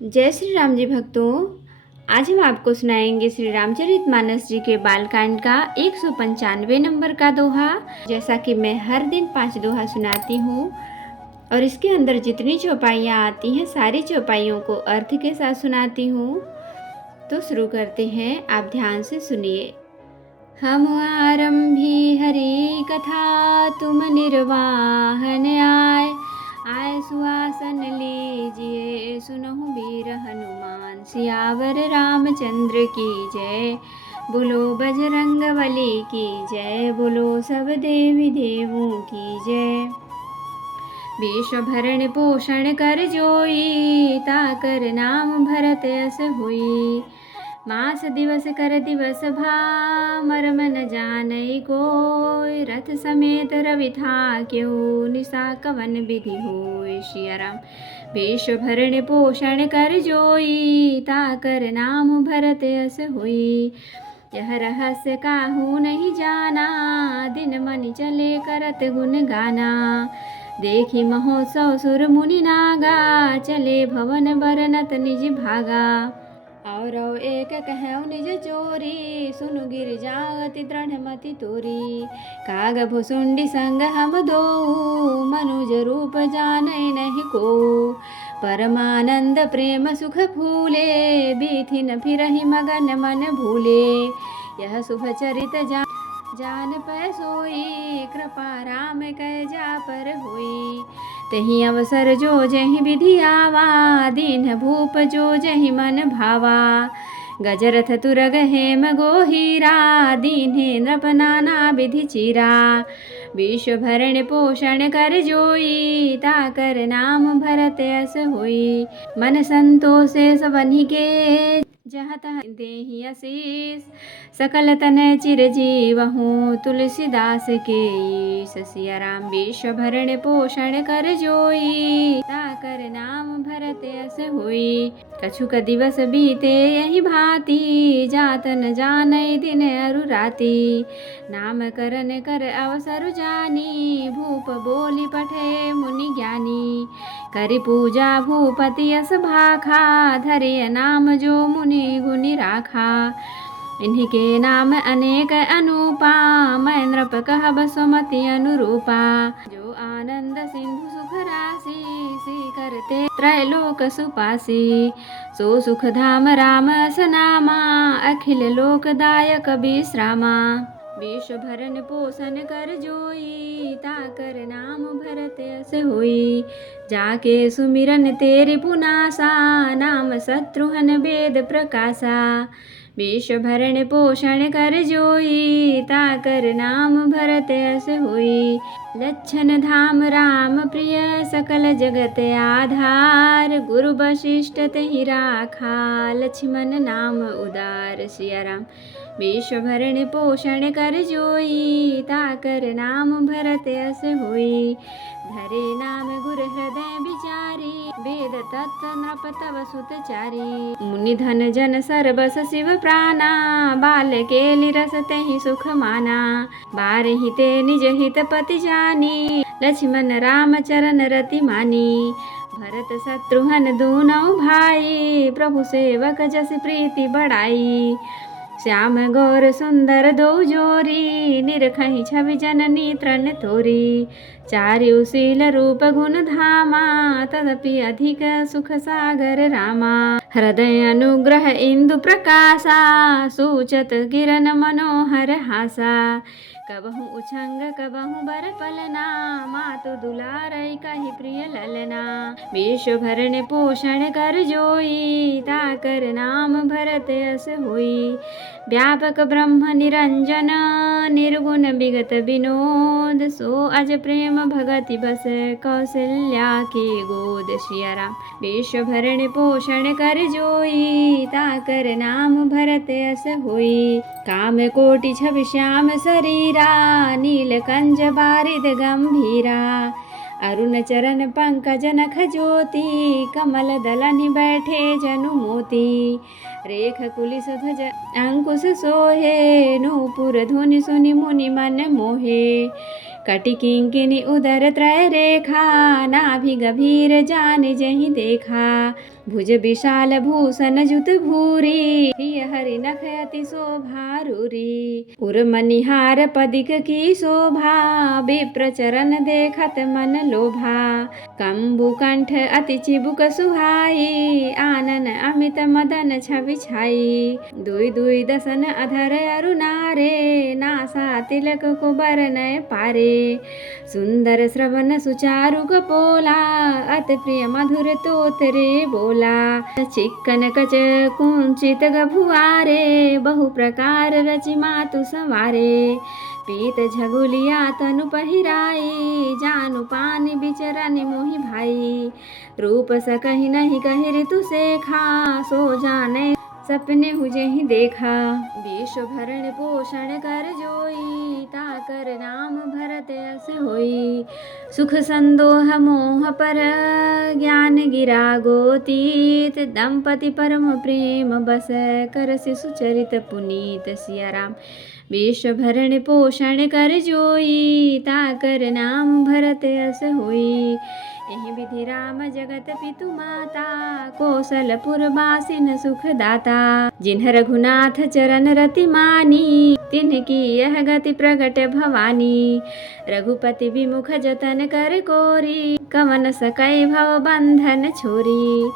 जय श्री राम जी भक्तों। आज हम आपको सुनाएंगे श्री रामचरितमानस जी के बालकांड का 195 नंबर का दोहा। जैसा कि मैं हर दिन 5 दोहा सुनाती हूँ और इसके अंदर जितनी चौपाइयाँ आती हैं सारी चौपाइयों को अर्थ के साथ सुनाती हूँ। तो शुरू करते हैं, आप ध्यान से सुनिए। हम आरंभी हरि कथा, तुम निर्वाहन आए सुहासन लीजिए, सुनहु वीर हनुमान, सियावर रामचंद्र की जय। बोलो बजरंग बली की जय, बोलो सब देवी देवों की जय। विश्व भरण पोषण कर जोई, ताकर नाम भरत यस हुई। मास दिवस कर दिवस भा, मर्म न जानई कोय। रथ समेत रवि था क्यों, निशा कवन विधि होय। सिया राम। विश्व भरण पोषण कर जोई, ताकर नाम भरत यस हुई। यह रहस्य काहू नहीं जाना, दिन मनि चले करत गुण गाना। देखी महोत्सव सुर मुनि नागा, चले भवन बरनत निज भागा। और एक कहऊ निज चोरी, सुनु गिरिजावति दृढ़मति तोरी। काग भुसुंडी संग हम दो, मनुज रूप जानय नहीं को। परमानंद प्रेम सुख फूले, बीथिन फिरहि मगन मन भूले। यह शुभ चरित जान पै सोई, कृपा राम कै जा पर होई। तही अवसर जो जहि विधि आवा, दीन भूप जो जहि मन भावा। गजरथ तुरग हेम गोहीरा, दीन्हे नृप नाना विधि चीरा। विश्व भरण पोषण कर जोई, ताकर नाम भरत यस होई। मन संतोषे सबनि के, जहाँ तहाँ देहि आशीष। सकल तनय चिरजीवहु, तुलसीदास के ईश। सिया राम। विश्व भरण पोषण कर जोई, ताकर नाम भरत यस होई। कछुक दिवस बीते यही भांति, जात न जानय दिन अरु राति। नाम करन कर अवसर जानी, भूप बोली पठे मुनि ज्ञानी। करि पूजा भूपति यस भाखा, धरिय नाम जो मुनि गुनि राखा। इन्हीं के नाम अनेक अनूपा, मैं नृप कहब सुमति अनुरूपा। जो आनंद सिंधु सुख राशि, से करते त्रैलोक सुपासी। सो सुख धाम राम सनामा, अखिल लोकदायक विश्रामा। विश्व भरण पोषण कर जोई, ताकर नाम भरत यस होई। जाके सुमिरन तेरि पुनासा, नाम शत्रुघ्न वेद प्रकाशा। विश्व भरण पोषण कर जोई, ताकर नाम भरत यस होई। लक्षण धाम राम प्रिय, सकल जगत आधार। गुरु वशिष्ठ तेहि राखा, लक्ष्मण नाम उदार। सिया राम। विश्व भरण पोषण कर जोई, ताकर नाम भरत यस होई। धरे नाम गुर हृदय विचारी, वेद तत्व नृप तव सुत चारी। मुनि धन जन सर्वस शिव प्राणा, बाल केलि रस तेहि सुख माना। बारहि ते निज हित पति जानी, लक्ष्मण राम चरण रति मानी। भरत शत्रुघ्न दूनौ भाई, प्रभु सेवक जस प्रीति बढ़ाई। श्याम गौर सुंदर दो जोरी, निरखहि छवि जननी तृण तोरी। चारु शील रूप गुण धामा, तदपि अधिक सुख सागर रामा। हृदय अनुग्रह इंदु प्रकाशा, सूचत किरण मनोहर हासा। कबहु उछंग कबहु बर पलना, मातु दुलारै कहि प्रिय ललना। विश्व भरण पोषण कर जोई, ताकर नाम भरत यस होई। व्यापक ब्रह्म निरंजन, निर्गुण विगत विनोद। सो अज प्रेम भगति बस, कौशल्या के गोद। सिया राम। विश्व भरण पोषण कर जोई, ताकर नाम भरत यस होई। काम कोटि छवि श्याम शरीरा, नीलकंज बारिद गंभीरा। अरुण चरण पंकज नख ज्योति, कमल दलनि बैठे जनु मोती। रेख कुलिस ध्वज अंकुश सोहे, नूपुर धुनि सुनि मुनि मन मोहे। कटि किंकिनी उदर त्रय रेखा, नाभि गभीर जानि जहि देखा। भुज विशाल भूषण जुत भूरी, प्रिय हरि नख अति शोभा रूरी। उर मनिहार पदिक की शोभा, विप्र चरण देखत मन लोभा। कंबु कंठ अति चिबुक सुहाई, आनन अमित मदन छवि छाई। दुई दुई दसन अधर अरुणारे, नासा तिलक को बरनय पारे। सुंदर श्रवण सुचारु कपोला, अति प्रिय मधुर तोतरे बोला। चिक्कन कच कुंचित गभुआरे, बहु प्रकार रचि मातु संवारे। पीत झगुलिया तनु पहिराई, जानु पानी बिचरनि मोहि भाई। रूप सकहि नहीं कहि ऋतु सेखा, सो जाने सपने हुजे ही देखा। विश्व भरण पोषण कर जोई, ताकर नाम भरत यस होई। सुख संदोह मोह पर ज्ञान गिरा गोतीत, दंपति परम प्रेम बस कर सुचरित पुनीत। सिया राम। विश्व भरण पोषण कर जोई, ताकर नाम भरत यस होई। यही विधि राम जगत पितु माता, कौशलपुर बासिन सुख दाता। जिन्ह रघुनाथ चरण रति मानी, तिन्ह की यह गति प्रगट भवानी। रघुपति विमुख जतन कर कोरी, कवन सकै भव बंधन छोरी।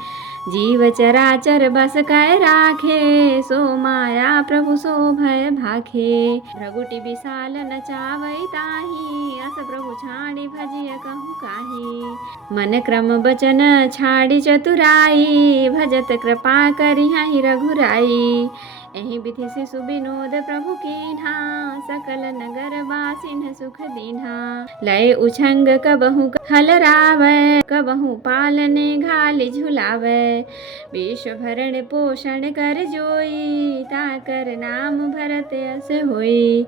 जीव चराचर बस कै राखे, सो माया प्रभु सो भय भाखे। भ्रगुटि विशाल नचावै ताहि, अस प्रभु छाड़ी भजिय कहूँ काही। मन क्रम बचन छाड़ी चतुराई, भजत कृपा करिहि रघुराई। एहि विधि शिशु विनोद प्रभु कीन्हा, सकल नगर बासिन सुख दीन्हा। लय उछंग कबहु हल रावै, कबहु पालने घाली झुलावै। विश्व भरण पोषण कर जोई, ताकर नाम भरत यस होई।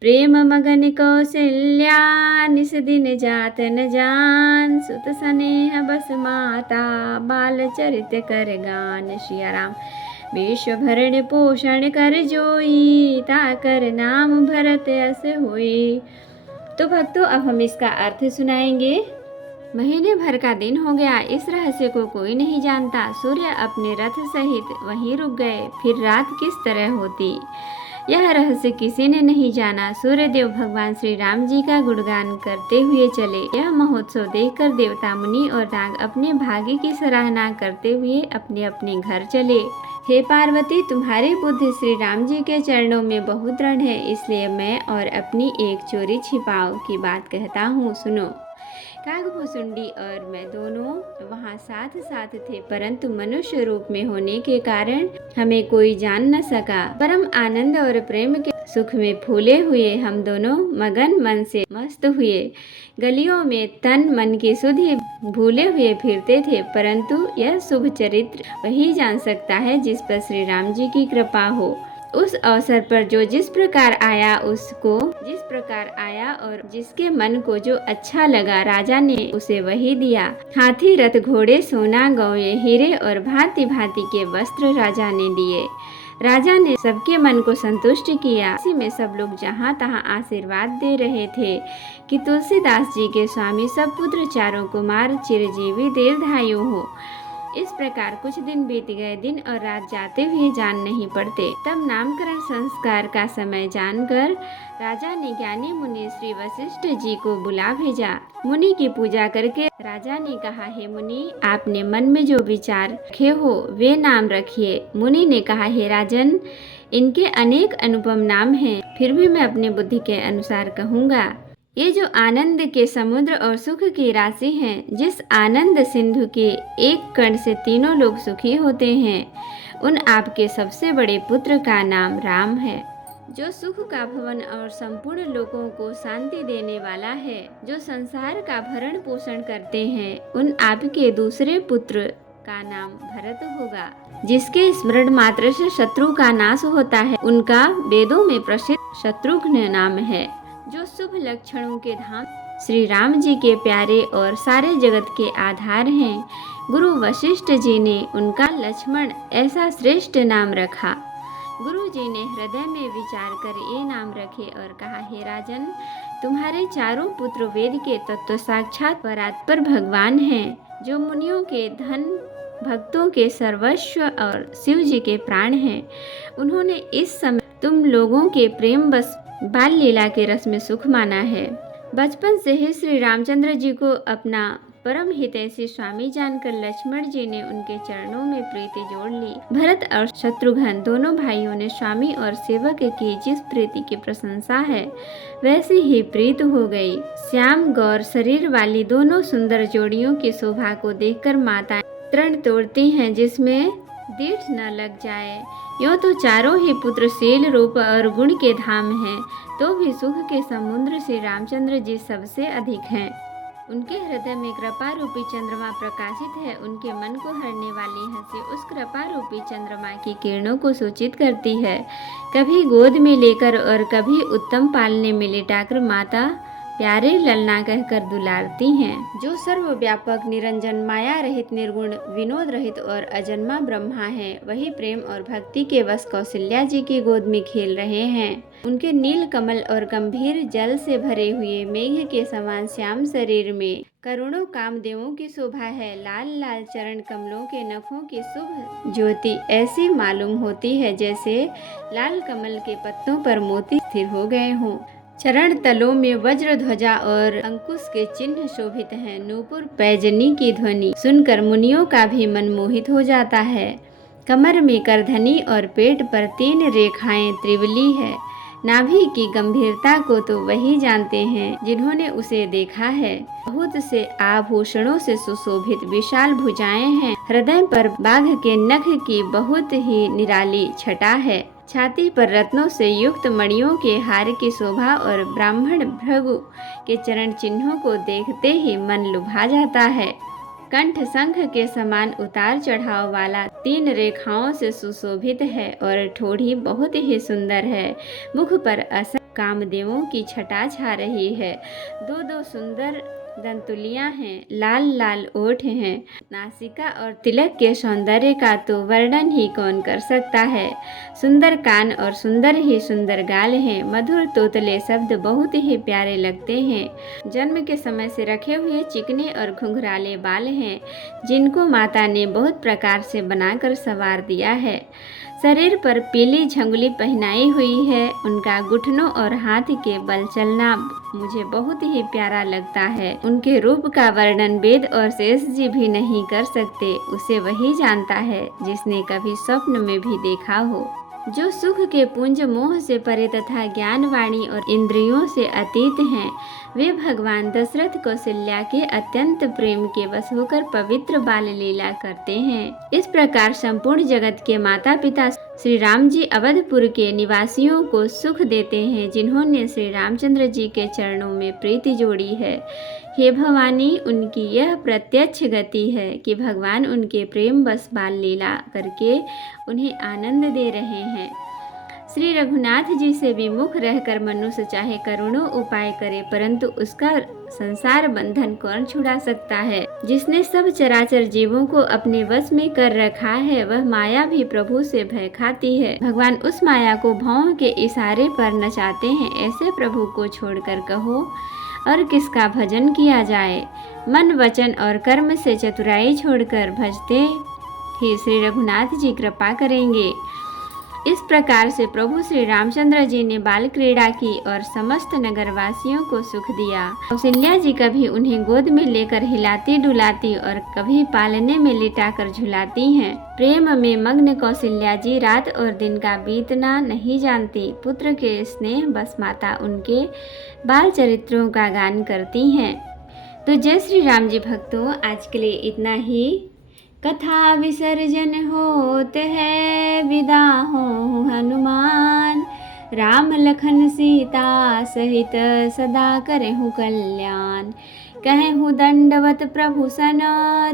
प्रेम मगन कौशल्या, निस दिन जात न जान। सुत स्नेह बस माता, बाल चरित कर गान। सिया राम। विश्व भरण पोषण कर जोई, ताकर नाम भरत यस होई। तो भक्तों, अब हम इसका अर्थ सुनाएंगे। महीने भर का दिन हो गया, इस रहस्य को कोई नहीं जानता। सूर्य अपने रथ सहित वहीं रुक गए, फिर रात किस तरह होती, यह रहस्य किसी ने नहीं जाना। सूर्यदेव भगवान श्री राम जी का गुणगान करते हुए चले। यह महोत्सव देखकर देवता, मुनि और नाग अपने भाग्य की सराहना करते हुए अपने अपने घर चले। हे पार्वती, तुम्हारी बुद्धि श्री राम जी के चरणों में बहुत दृढ़ है, इसलिए मैं और अपनी एक चोरी छिपाओ की बात कहता हूँ, सुनो। कागभुसुंडी और मैं दोनों वहाँ साथ साथ थे, परंतु मनुष्य रूप में होने के कारण हमें कोई जान न सका। परम आनंद और प्रेम के सुख में फूले हुए हम दोनों मगन मन से मस्त हुए। गलियों में तन मन की सुधि भूले हुए फिरते थे, परंतु यह शुभ चरित्र वही जान सकता है जिस पर श्री राम जी की कृपा हो। उस अवसर पर जो जिस प्रकार आया और जिसके मन को जो अच्छा लगा, राजा ने उसे वही दिया। हाथी, रथ, घोड़े, सोना, गौए, हीरे और भांति भांति के वस्त्र राजा ने दिए। राजा ने सबके मन को संतुष्ट किया। इसी में सब लोग जहाँ तहाँ आशीर्वाद दे रहे थे कि तुलसीदास जी के स्वामी सब पुत्र चारों कुमार चिरजीवी दीर्घायु हो। इस प्रकार कुछ दिन बीत गए। दिन और रात जाते हुए जान नहीं पड़ते। तब नामकरण संस्कार का समय जानकर राजा ने ज्ञानी मुनि श्री वशिष्ठ जी को बुला भेजा। मुनि की पूजा करके राजा ने कहा, हे मुनि, आपने मन में जो विचार रखे हो वे नाम रखिए। मुनि ने कहा, हे राजन, इनके अनेक अनुपम नाम हैं, फिर भी मैं अपनी बुद्धि के अनुसार कहूँगा। ये जो आनंद के समुद्र और सुख की राशि हैं, जिस आनंद सिंधु के एक कण से तीनों लोग सुखी होते हैं, उन आपके सबसे बड़े पुत्र का नाम राम है, जो सुख का भवन और संपूर्ण लोगों को शांति देने वाला है, जो संसार का भरण पोषण करते हैं। उन आपके दूसरे पुत्र का नाम भरत होगा, जिसके स्मरण मात्र से शत्रु का नाश होता है। उनका वेदों में प्रसिद्ध शत्रुघ्न नाम है, जो शुभ लक्षणों के धाम श्री राम जी के प्यारे और सारे जगत के आधार हैं। गुरु वशिष्ठ जी ने उनका लक्ष्मण ऐसा श्रेष्ठ नाम रखा। गुरु जी ने हृदय में विचार कर ये नाम रखे और कहा, हे राजन, तुम्हारे चारों पुत्र वेद के तत्व साक्षात परात्पर भगवान हैं, जो मुनियों के धन भक्तों के सर्वस्व और शिव जी के प्राण हैं। उन्होंने इस समय तुम लोगों के प्रेम बस बाल लीला के रस में सुख माना है। बचपन से ही श्री रामचंद्र जी को अपना परम हितैषी स्वामी जानकर लक्ष्मण जी ने उनके चरणों में प्रीति जोड़ ली। भरत और शत्रुघ्न दोनों भाइयों ने स्वामी और सेवक की जिस प्रीति की प्रशंसा है वैसी ही प्रीत हो गई। श्याम गौर शरीर वाली दोनों सुंदर जोड़ियों की शोभा को देखकर माताएं तृण तोड़ती हैं जिसमें दीठ न लग जाए। यूँ तो चारों ही पुत्र शील रूप और गुण के धाम हैं, तो भी सुख के समुद्र श्री रामचंद्र जी सबसे अधिक हैं। उनके हृदय में कृपा रूपी चंद्रमा प्रकाशित है। उनके मन को हरने वाली हंसी उस कृपा रूपी चंद्रमा की किरणों को सूचित करती है। कभी गोद में लेकर और कभी उत्तम पालने में लिटाकर माता प्यारे ललना कहकर दुलारती हैं। जो सर्वव्यापक निरंजन माया रहित निर्गुण विनोद रहित और अजन्मा ब्रह्मा है, वही प्रेम और भक्ति के वश कौशल्या जी की गोद में खेल रहे हैं। उनके नील कमल और गंभीर जल से भरे हुए मेघ के समान श्याम शरीर में करोड़ों कामदेवों की शोभा है। लाल लाल चरण कमलों के नखों की शुभ ज्योति ऐसी मालूम होती है जैसे लाल कमल के पत्तों पर मोती स्थिर हो गए हों। चरण तलों में वज्र ध्वजा और अंकुश के चिन्ह शोभित हैं। नूपुर पैजनी की ध्वनि सुनकर मुनियों का भी मन मोहित हो जाता है। कमर में करधनी और पेट पर 3 रेखाएं त्रिवली है। नाभि की गंभीरता को तो वही जानते हैं जिन्होंने उसे देखा है। बहुत से आभूषणों से सुशोभित विशाल भुजाएं हैं। हृदय पर बाघ के नख की बहुत ही निराली छटा है। छाती पर रत्नों से युक्त मणियों के हार की शोभा और ब्राह्मण भृगु के चरण चिन्हों को देखते ही मन लुभा जाता है। कंठ शंख के समान उतार चढ़ाव वाला 3 रेखाओं से सुशोभित है और ठोड़ी बहुत ही सुंदर है। मुख पर असंख्य कामदेवों की छटा छा रही है। 2 सुंदर दंतुलियां हैं। लाल लाल ओठ हैं। नासिका और तिलक के सौंदर्य का तो वर्णन ही कौन कर सकता है। सुंदर कान और सुंदर ही सुंदर गाल हैं। मधुर तोतले शब्द बहुत ही प्यारे लगते हैं। जन्म के समय से रखे हुए चिकने और घुंघराले बाल हैं जिनको माता ने बहुत प्रकार से बनाकर संवार दिया है। शरीर पर पीली झंगुली पहनाई हुई है। उनका घुटनों और हाथ के बल चलना मुझे बहुत ही प्यारा लगता है। उनके रूप का वर्णन वेद और शेष जी भी नहीं कर सकते। उसे वही जानता है जिसने कभी स्वप्न में भी देखा हो। जो सुख के पुंज मोह से परे तथा ज्ञान वाणी और इंद्रियों से अतीत हैं, वे भगवान दशरथ कौशल्या के अत्यंत प्रेम के वश होकर पवित्र बाल लीला करते हैं। इस प्रकार संपूर्ण जगत के माता पिता श्री राम जी अवधपुर के निवासियों को सुख देते हैं जिन्होंने श्री रामचंद्र जी के चरणों में प्रीति जोड़ी है। हे भवानी, उनकी यह प्रत्यक्ष गति है कि भगवान उनके प्रेम बस बाल लीला करके उन्हें आनंद दे रहे हैं। श्री रघुनाथ जी से विमुख रहकर मनुष्य चाहे करोड़ों उपाय करे परंतु उसका संसार बंधन कौन छुड़ा सकता है। जिसने सब चराचर जीवों को अपने वश में कर रखा है वह माया भी प्रभु से भय खाती है। भगवान उस माया को भौं के इशारे पर नचाते हैं। ऐसे प्रभु को छोड़कर कहो और किसका भजन किया जाए। मन वचन और कर्म से चतुराई छोड़कर भजते ही श्री रघुनाथ जी कृपा करेंगे। इस प्रकार से प्रभु श्री रामचंद्र जी ने बाल क्रीड़ा की और समस्त नगरवासियों को सुख दिया। कौशल्या जी कभी उन्हें गोद में लेकर हिलाती डुलाती और कभी पालने में लिटाकर झुलाती हैं। प्रेम में मग्न कौशल्या जी रात और दिन का बीतना नहीं जानती। पुत्र के स्नेह बस माता उनके बाल चरित्रों का गान करती हैं। तो जय श्री राम जी भक्तों, आज के लिए इतना ही। कथा विसर्जन होत है, विदा हों हनुमान। राम लखन सीता सहित सदा करहु कल्याण। कहूँ दंडवत प्रभु सन,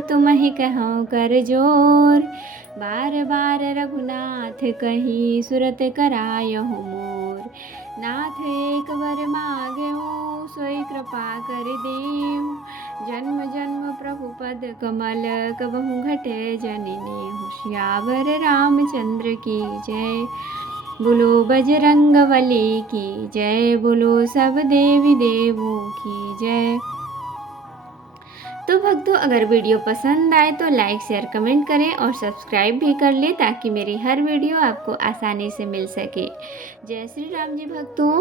तुम ही कहो कर जोर। बार बार रघुनाथ कही, सुरत करायहु मोर। नाथ एक वर मांगहु, सोई कृपा कर देहु। जन्म जन्म प्रभु पद कमल, कबहु घटे जननी। सियावर रामचंद्र की जय। बोलो बजरंग बली की जय। बोलो सब देवी देवों की जय। तो भक्तों, अगर वीडियो पसंद आए तो लाइक शेयर कमेंट करें और सब्सक्राइब भी कर लें ताकि मेरी हर वीडियो आपको आसानी से मिल सके। जय श्री राम जी भक्तों।